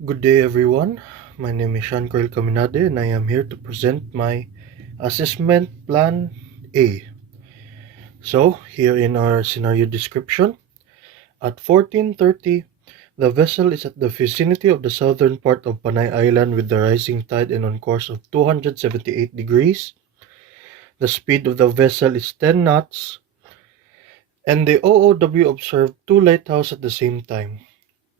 Good day everyone, my name is Sean Coil Caminade and I am here to present my assessment plan A. So here in our scenario description, at 14:30 the vessel is at the vicinity of the southern part of Panay Island with the rising tide and on course of 278 degrees. The speed of the vessel is 10 knots and the OOW observed two lighthouses at the same time.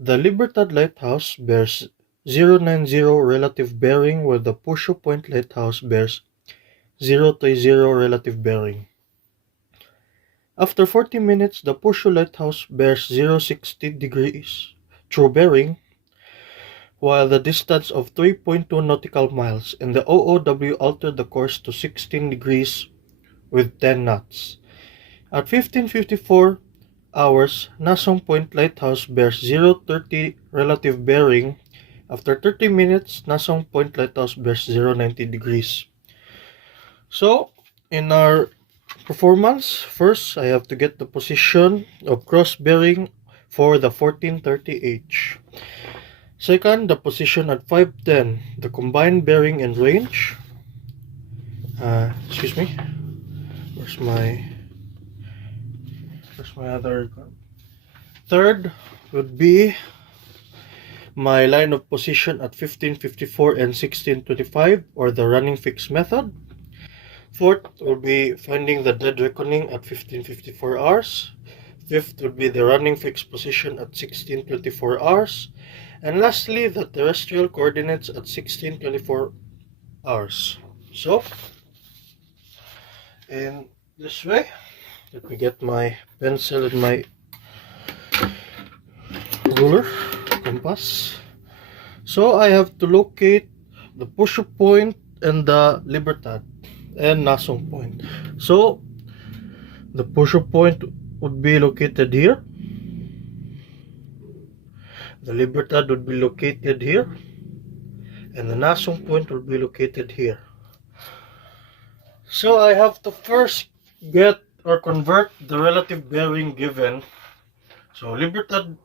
The Libertad Lighthouse bears 090 relative bearing while the Pusho Point Lighthouse bears 030 relative bearing. After 40 minutes, the Pusho Lighthouse bears 060 degrees true bearing while the distance of 3.2 nautical miles and the OOW altered the course to 16 degrees with 10 knots. At 15:54 hours, Nasong Point Lighthouse bears 030 relative bearing. After 30 minutes, Nasong Point Lighthouse bears 090 degrees. So, in our performance, first I have to get the position of cross bearing for the 1430H. Second, the position at 510, the combined bearing and range. Excuse me. Where's my other record? Third would be my line of position at 15:54 and 16:25, or the running fix method. Fourth will be finding the dead reckoning at 15:54 hours. Fifth would be the running fix position at 16:24 hours. And lastly, the terrestrial coordinates at 16:24 hours. So, in this way, let me get my pencil and my ruler, compass. So I have to locate the Pusho Point and the Libertad and Nasong Point. So the Pusho Point would be located here. The Libertad would be located here. And the Nasong Point will be located here. So I have to first get or convert the relative bearing given. So Libertad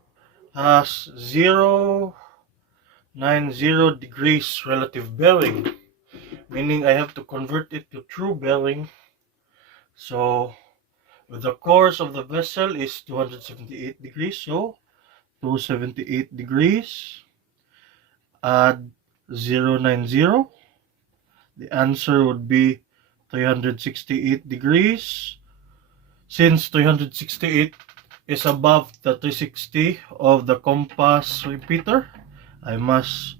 has 090 degrees relative bearing, meaning I have to convert it to true bearing. So the course of the vessel is 278 degrees, so 278 degrees add 090, the answer would be 368 degrees. Since 368 is above the 360 of the compass repeater, I must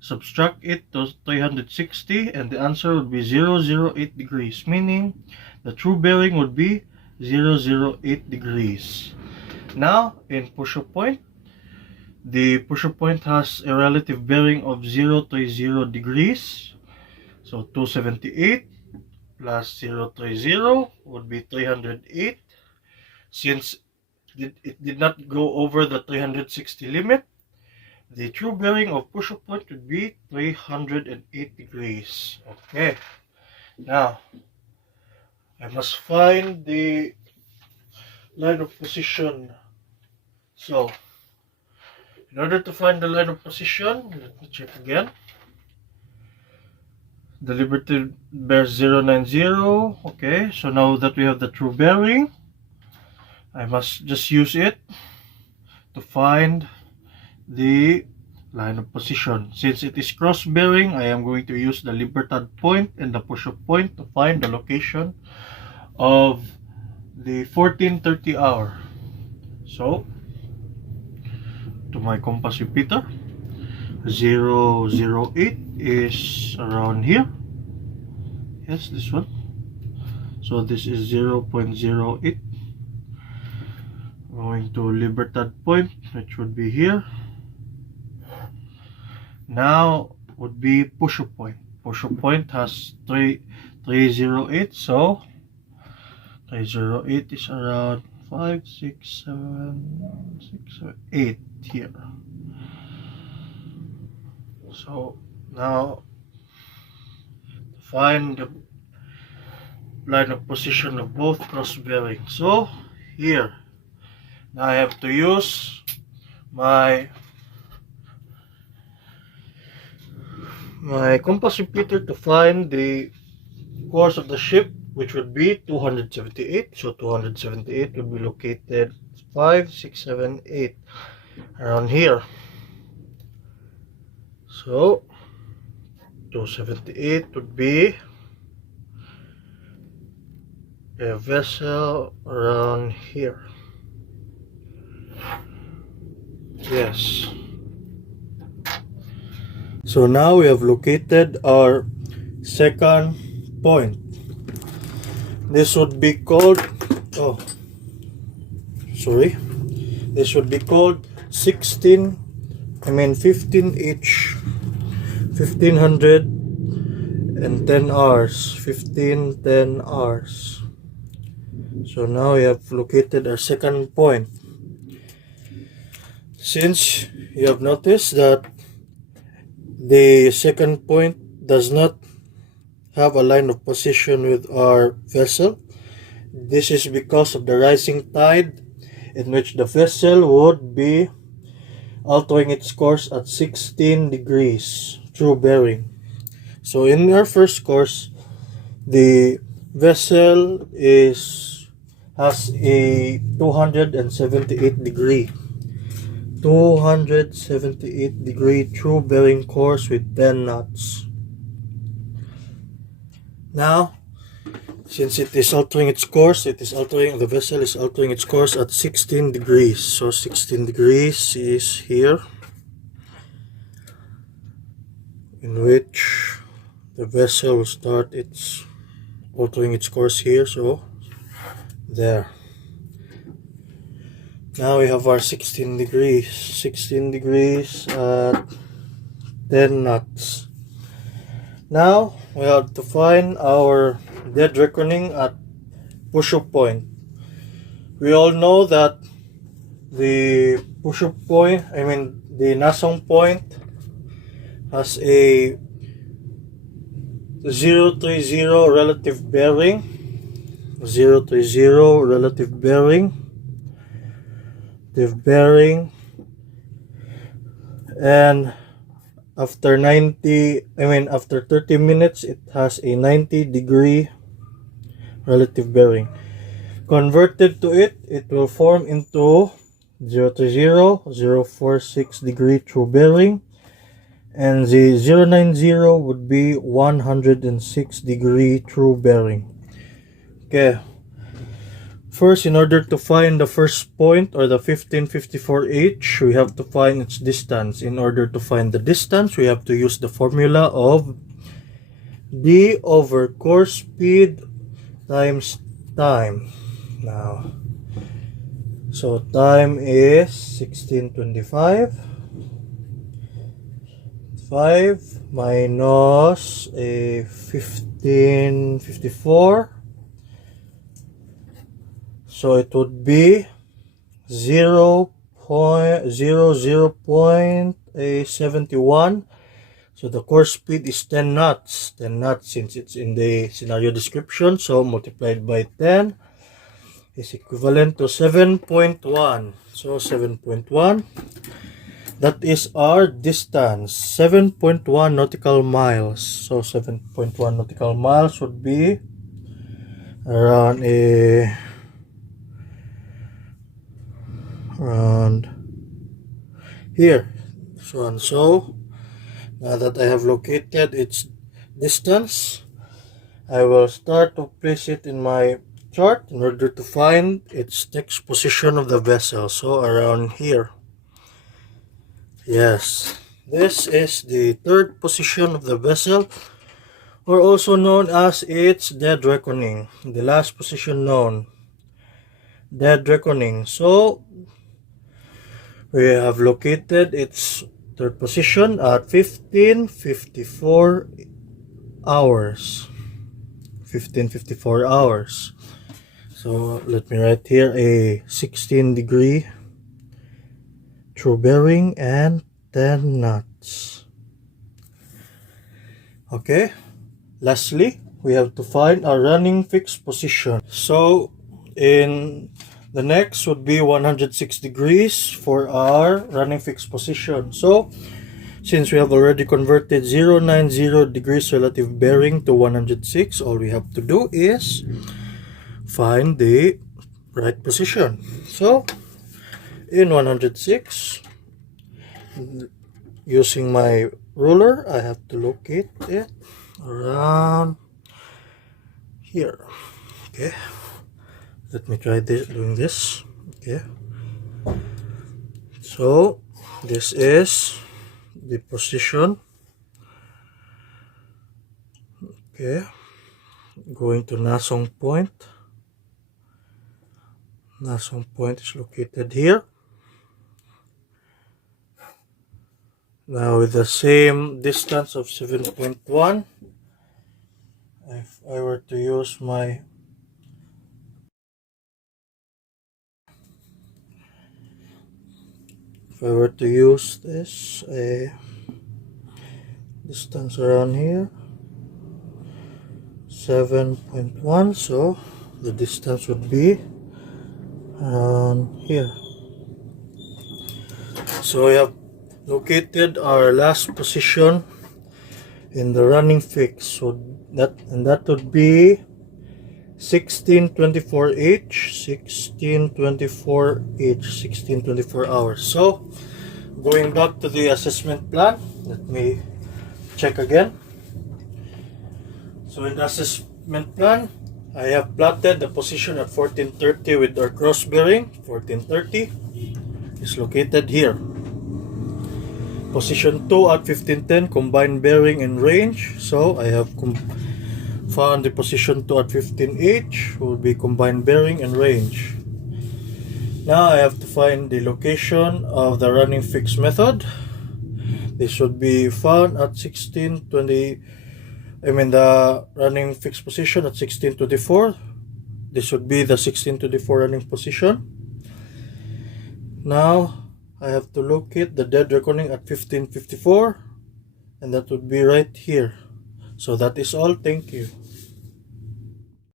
subtract it to 360 and the answer would be 008 degrees, meaning the true bearing would be 008 degrees. Now, in Pusho Point, the Pusho Point has a relative bearing of 030 degrees. So 278 plus 030 would be 308. Since it did not go over the 360 limit, the true bearing of Pusho Point would be 308 degrees. Okay, now I must find the line of position. So, in order to find the line of position, let me check again. The Liberty bears 090. Okay, so now that we have the true bearing, I must just use it to find the line of position. Since it is cross bearing, I am going to use the Libertad Point and the Pusho Point to find the location of the 1430 hour. So, to my compass repeater, 008 is around here. Yes, this one. So this is 0.08. Going to Libertad Point, which would be here. Now would be Pusho Point. Pusho Point has 308, so 308 is around 5, 6, 7, 6, 7, 8 here. So now find the line of position of both cross bearings. So here, now I have to use my my compass repeater to find the course of the ship, which would be 278. So 278 would be located 5, 6, 7, 8 around here. So 278 would be a vessel around here. Yes. So now we have located our second point. This would be called, this would be called 15H, 1510 hours, 1510 hours. So now we have located our second point. Since you have noticed that the second point does not have a line of position with our vessel, this is because of the rising tide, in which the vessel would be altering its course at 16 degrees true bearing. So in our first course, the vessel has a 278 degree true bearing course with 10 knots. Now, since it is altering its course, the vessel is altering its course at 16 degrees. So 16 degrees is here, in which the vessel will start altering its course here. So there. Now we have our 16 degrees at 10 knots. Now we have to find our dead reckoning at push-up point. We all know that the push-up point, the Nasong point, has a 030 relative bearing. And after 30 minutes, it has a 90 degree relative bearing. Converted to it will form into 046 degree true bearing, and the 090 would be 106 degree true bearing. Okay. First, in order to find the first point, or the 1554H, we have to find its distance. In order to find the distance, we have to use the formula of d over course speed times time. Now, so time is 1625. 5 minus a 1554. So it would be 0.71. So the course speed is 10 knots. 10 knots since it's in the scenario description. So multiplied by 10 is equivalent to 7.1. So 7.1. That is our distance. 7.1 nautical miles. So 7.1 nautical miles would be around here. So now that I have located its distance, I will start to place it in my chart in order to find its next position of the vessel. So around here. Yes, this is the third position of the vessel, or also known as its dead reckoning. The last position known, dead reckoning. So we have located its third position at 1554 hours. 1554 hours. So let me write here a 16 degree true bearing and 10 knots. Okay. Lastly, we have to find our running fixed position. So in the next would be 106 degrees for our running fixed position. So Since we have already converted 090 degrees relative bearing to 106, all we have to do is find the right position. So in 106, using my ruler, I have to locate it around here. Okay, let me try doing this. Okay, so this is the position. Okay, going to Nasong Point. Nasong Point is located here. Now with the same distance of 7.1, if I were to use my this distance around here, 7.1, so the distance would be around here. So we have located our last position in the running fix, so that would be 1624H, 1624 hours. So going back to the assessment plan, let me check again. So in the assessment plan, I have plotted the position at 1430 with our cross bearing. 1430 is located here. Position 2 at 1510, combined bearing and range. So I have found the position 2 at 15H, will be combined bearing and range. Now I have to find the location of the running fix method. This should be found at 1620. The running fix position at 1624. This would be the 1624 running position. Now I have to locate the dead reckoning at 1554, and that would be right here. So that is all. Thank you.